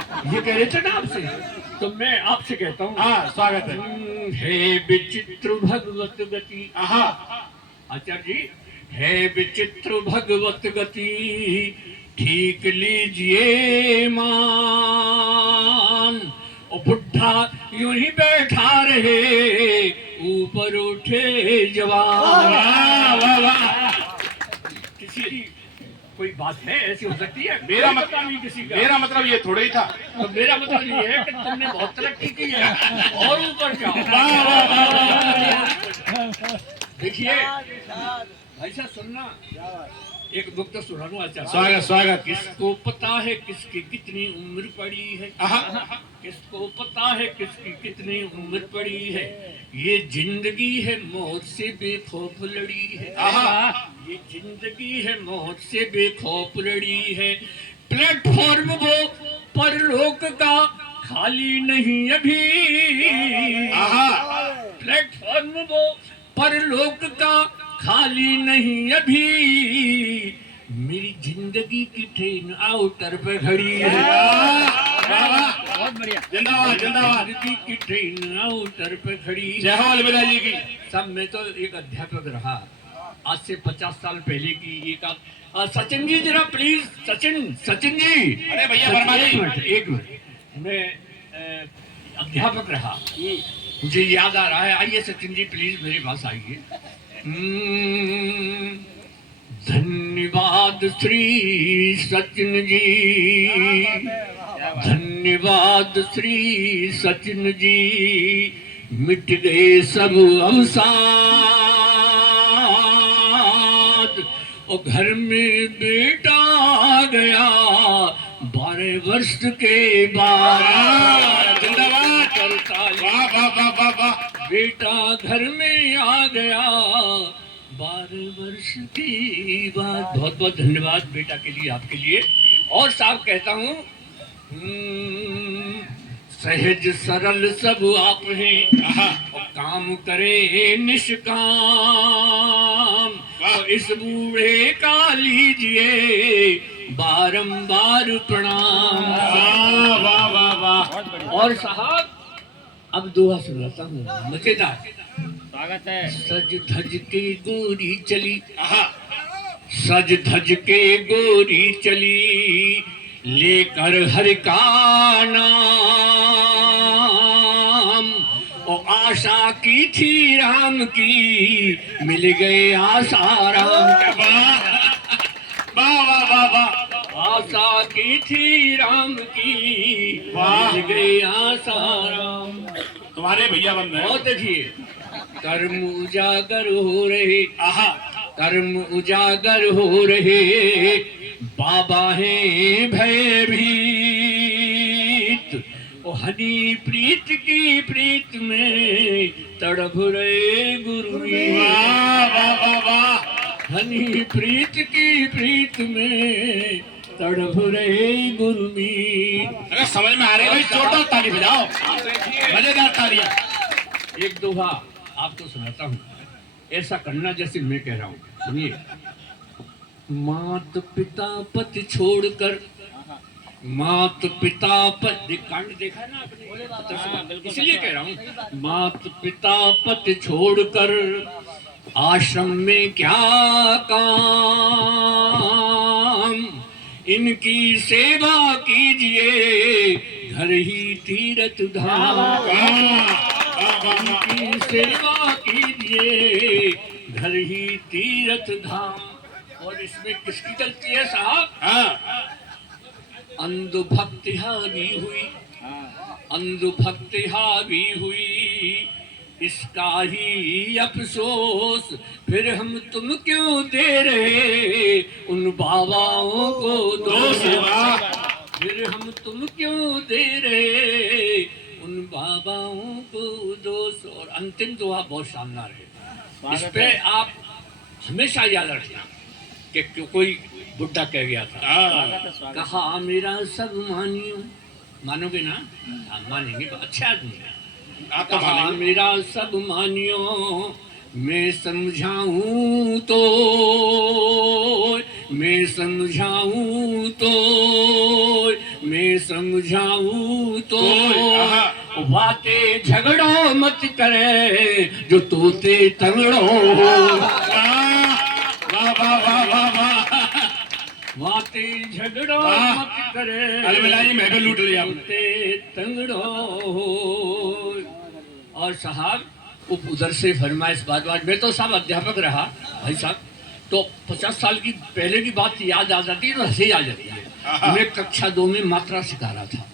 ये कह रहे थे ना आपसे, तो मैं आपसे कहता हूँ। हाँ स्वागत है। हे विचित्र भगवत गति। आहा आचार्य जी, है विचित्र भगवत गति, ठीक लीजिए मान। और बुढ़ा यूं ही बैठा रहे, ऊपर उठे जवान। वाह वाह वाह। किसी की कोई बात है ऐसी हो सकती है? मेरा कोई मत- पता नहीं किसी का। मेरा मतलब ये थोड़ा ही था। तो मेरा मतलब ये है कि तुमने बहुत तरक्की की है और ऊपर जाओ। वाह वाह वाह वाह। देखिए भाई साहब, सुनना, एक नुक्ता सुनाऊं आचार्य। स्वागत स्वागत। किसको पता है किसकी कितनी उम्र पड़ी है? आहा किसको पता है किसकी कितनी उम्र पड़ी है? ये जिंदगी है मौत से बेखौफ लड़ी है। आहा ये जिंदगी है मौत से बेखौफ लड़ी है। प्लेटफॉर्म वो परलोक का खाली नहीं अभी। आहा प्लेटफॉर्म वो परलोक का खाली नहीं अभी। मेरी जिंदगी की ट्रेन आउटर पे खड़ी है। बहुत बढ़िया। जिंदाबाद जिंदाबाद। जिंदगी की ट्रेन आउटर पे खड़ी है। जय हो अलविदा जी की। सब मैं तो एक अध्यापक रहा, आज से 50 साल पहले की एक सचिन जी जरा प्लीज, सचिन सचिन जी। अरे भैया सचिन, वर्मा जी। एक मिनट। मैं अध्यापक रहा, मुझे याद आ रहा है। आइए सचिन जी प्लीज मेरे पास आइए। धन्यवाद श्री सचिन जी, धन्यवाद श्री सचिन जी। मिट गए सब अवसाद, और घर में बेटा आ गया 12 वर्ष के बाद। जिंदाबाद। करता वाह वाह वाह वाह वाह। बेटा घर में आ गया 12 वर्ष की बात। बहुत बहुत धन्यवाद बेटा के लिए, आपके लिए। और साहब कहता हूँ, सहज सरल सब आप हैं, और काम करे निष्काम। और इस बूढ़े का लीजिए बारंबार प्रणाम। वाह वाह वाह वाह। और साहब अब दोहा सुनाता हूँ, मजेदार। स्वागत है। सज धज के गोरी चली, आहा सज धज के गोरी चली, लेकर हर का नाम। और आशा की थी राम की, मिल गए आसाराम। वाह वाह वाह वाह। आशा की थी राम की, वाह। मिल गए आसाराम। तुम्हारे भैया बन रहे। और देखिए, कर्म उजागर हो रहे, आहा कर्म उजागर हो रहे, बाबा हैं भयभीत। ओ हनी प्रीत की प्रीत में तड़प रहे गुरुमीत। वाह वाह वाह वाह। हनी प्रीत की प्रीत में तड़प रहे गुरुमीत। अगर समझ में आ रही है भाई जोरदार ताली बजाओ। मजेदार तालियां। एक दोहा आपको सुनाता हूँ, ऐसा करना जैसे मैं कह रहा हूँ। सुनिए। मात पिता पति छोड़कर, मात पिता पति, कांड देखा है ना आपने? इसलिए कह रहा हूँ, मात पिता पति छोड़कर आश्रम में क्या काम। इनकी सेवा कीजिए घर ही तीरथ धाम। इनकी सेवा कीजिए घर ही तीरथ धाम। और इसमें किसकी गलती है साहब? अंधभक्ति हावी हुई, अंधभक्ति हावी हुई, इसका ही अफसोस। फिर हम तुम क्यों दे रहे उन बाबाओं को दोष? फिर हम तुम क्यों दे रहे उन बाबाओं को दोष? और अंतिम दुआ बहुत शानदार है, इस पे आप हमेशा याद रखना कि कोई बुढ़ा कह गया था, कहा मेरा सब मानियो। मानोगे ना? हाँ, मानेंगे, तो अच्छा आदमी है। कहा मेरा सब मानियो, मैं समझाऊं तो, मैं समझाऊं तो मैं समझाऊं तो आहा। बातें झगड़ो मत करे जो तोते तंगड़ो वाह वाह वाह वाह वाह वाह। बातें झगड़ो वाह। मत करे अरे बिलाजी मैं भी लूट लिया आपने। तोते तंगड़ो। और साहब उधर से फरमाइश बाद मैं तो साहब अध्यापक रहा भाई साहब, तो 50 साल की पहले की बात याद आ जाती है तो हंसी आ जाती है। मैं कक्षा 2 में मात्रा सिखा रहा था।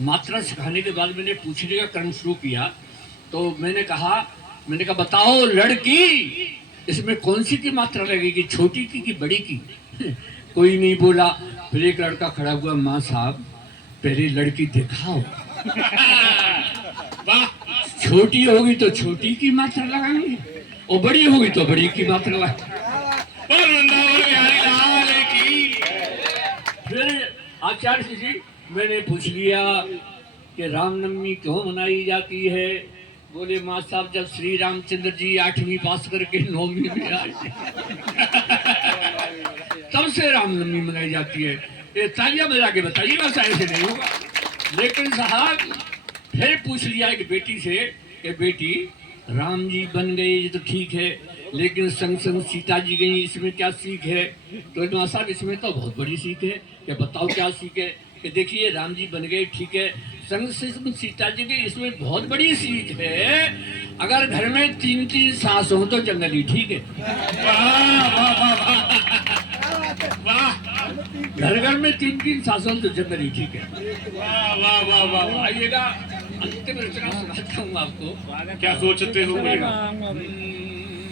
मात्रा सिखाने के बाद मैंने पूछने का क्रम शुरू किया, तो मैंने कहा बताओ लड़की, इसमें कौन सी की मात्रा लगेगी, छोटी की कि बड़ी की? कोई नहीं बोला। फिर एक लड़का खड़ा हुआ, माँ साहब पहले लड़की दिखाओ। वाह छोटी होगी तो छोटी की मात्रा लगाएंगे और बड़ी होगी तो बड़ी की मात्रा लगाएंगे। बोल वृंदावन बिहारी लाल की। फिर आचार्य जी मैंने पूछ लिया कि रामनवमी क्यों मनाई जाती है? बोले माँ साहब जब श्री रामचंद्र जी 8वीं पास करके 9वीं में आए तब से रामनवमी मनाई जाती है। ये तालियां बजा के बताइए, बस ऐसे नहीं होगा। लेकिन साहब फिर पूछ लिया एक बेटी से कि बेटी राम जी बन गए ये तो ठीक है, लेकिन संग संग सीता जी गई, इसमें क्या सीख है? तो माँ साहब इसमें तो बहुत बड़ी सीख है। कि बताओ क्या सीख है? कि देखिए राम जी बन गए ठीक है, संग संग सीता जी गई, इसमें बहुत बड़ी सीख है। अगर घर में 3-3 सास हो तो जंगली ठीक है। वाह वाह वाह वाह। घर घर में 3-3 सास हो तो जंगली ठीक है। वाह वाह वाह वाह। आइएगा अंतिम रचना सुनाता हूँ आपको। क्या सोचते हो मुझे? हम्म,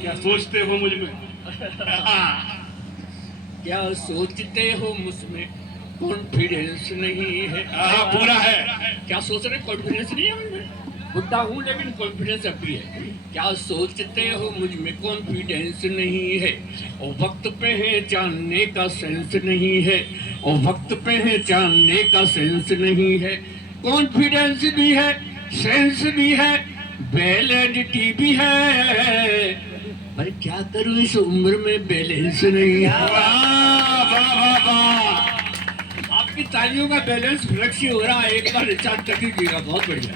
क्या सोचते हो मुझ में? क्या सोचते हो मुझमें कॉन्फिडेंस नहीं है? हाँ पूरा है। क्या सोच रहे, कॉन्फिडेंस नहीं है मुझमें? बुढ़ा हूँ लेकिन कॉन्फिडेंस अब भी है। क्या सोचते हो मुझ में कॉन्फिडेंस नहीं है, और वक्त पहचानने का सेंस नहीं है, और वक्त पहचानने का सेंस नहीं है। कॉन्फिडेंस भी है, सेंस भी है, वैलिडिटी भी है, पर क्या करूं इस उम्र में बैलेंस नहीं है। वाह वाह वाह वाह। आपकी तालियों का बैलेंस फ्लक्सी हो रहा है, एक बार रिचार्ज कर दीजिएगा, बहुत बढ़िया।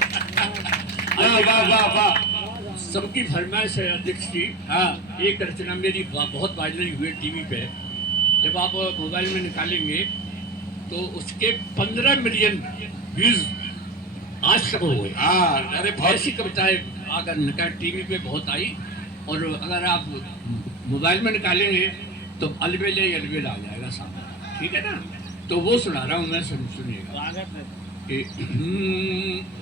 वाह वाह वाह वाह। सबकी फरमाइश है अध्यक्ष जी। हाँ एक रचना मेरी बहुत वायरल हुई टीवी पे। जब आप मोबाइल में निकालेंगे तो उसके 15 मिलियन व्यूज आज तक हो गए। हाँ। अरे बहुत ऐसी कविताएं अगर निकाल टीवी पे बहुत आई, और अगर आप मोबाइल में निकालेंगे तो अलबेले अलबेला आ जाएगा सामने, ठीक है ना? तो वो सुना रहा हूँ मैं, सुनिएगा कि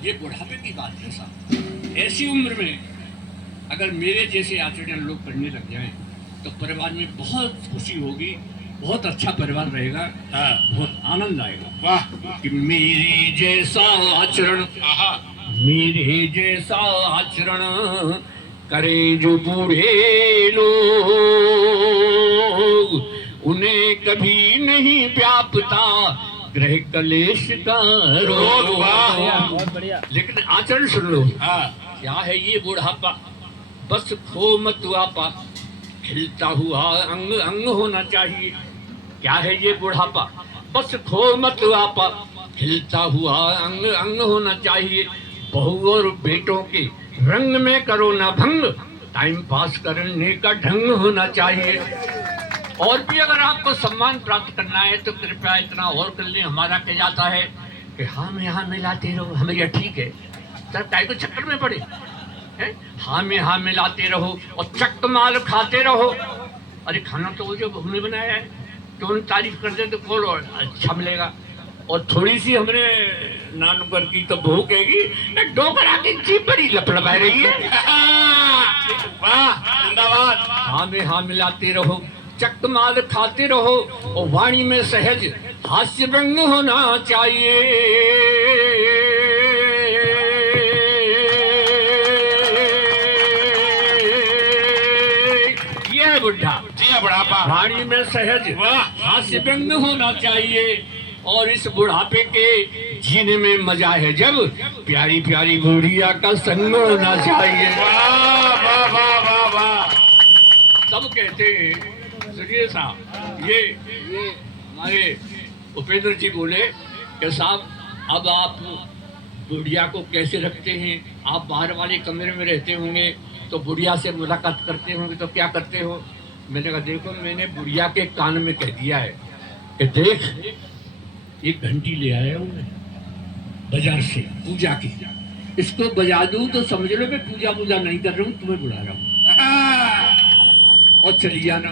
ये बुढ़ापे की बात है साहब। ऐसी उम्र में अगर मेरे जैसे आचरण लोग पढ़ने लग जाएं तो परिवार में बहुत खुशी होगी, बहुत अच्छा परिवार रहेगा, हाँ। बहुत आनंद आएगा। वाह। कि मेरे जैसा आचरण, आहा। मेरे जैसा आचरण करे जो बूढ़े लोग, उन्हें कभी नहीं व्यापता ग्रह कलेश का रोग। वाह। लेकिन आचरण सुन लो, हाँ क्या है ये बुढ़ापा? बस खो मत आपा, हिलता हुआ अंग अंग होना चाहिए। क्या है ये बुढ़ापा? बस खो मत आपा, हिलता हुआ अंग अंग होना चाहिए। बहू और बेटों के रंग में करो ना भंग, टाइम पास करने का ढंग होना चाहिए। और भी अगर आपको सम्मान प्राप्त करना है तो कृपया इतना और कर लें। हमारा कह जाता है कि हाँ में हाँ मिलाते रहो, हमें यह ठीक है, सर काय को चक्कर में पड़े हैं? हाँ मिलाते रहो और चक माल खाते रहो। अरे खाना तो वो जो हमने बनाया है तो उन तारीफ कर दे तो कौन और अच्छा मिलेगा। और थोड़ी सी हमने नान कर की तो बहू कहेगी डोकरा की जीप बड़ी लपलपा रही है। वाह जिंदाबाद। हाँ में हाँ मिलाते रहो, चक माल खाते रहो, और वाणी में सहज हास्य व्यंग होना चाहिए। ये बुढ़ा जी बुढ़ापा। वाणी में सहज वाह। हास्य व्यंग होना चाहिए। और इस बुढ़ापे के जीने में मजा है जब प्यारी प्यारी बुढ़िया का संग होना चाहिए। वाह वाह वाह वाह वाह। सब कहते हैं सुनिए साहब, ये हमारे उपेंद्र जी बोले कि साहब अब आप बुढ़िया को कैसे रखते हैं? आप बाहर वाले कमरे में रहते होंगे तो बुढ़िया से मुलाकात करते होंगे तो क्या करते हो? मैंने कहा देखो, मैंने बुढ़िया के कान में कह दिया है कि देख, एक घंटी ले आया हूँ मैं बाजार से पूजा की, इसको बजा दूं तो समझ लो मैं पूजा पूजा नहीं कर रहा हूँ, तुम्हें बुला रहा हूँ और चली जाना।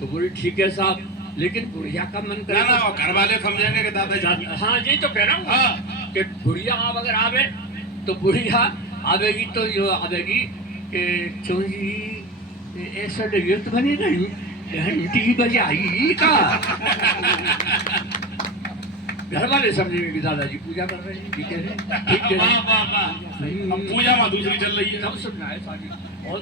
तो बोले ठीक है साहब, लेकिन बुढ़िया का मन करे ना ना, घर वाले समझेंगे कि दादाजी। हाँ जी तो कह रहा हूँ हाँ कि बुढ़िया आप अगर आवे तो बुढ़िया आवेगी तो जो आवेगी कि चौजी ऐसा लगे तो बने घंटी बजाई का। घर वाले समझेंगे कि दादाजी पूजा कर रहे हैं, ठीक है ठीक है। वाह वाह वाह, अब पूजा में दूसरी चल रही है। सब सुनना है सारी। और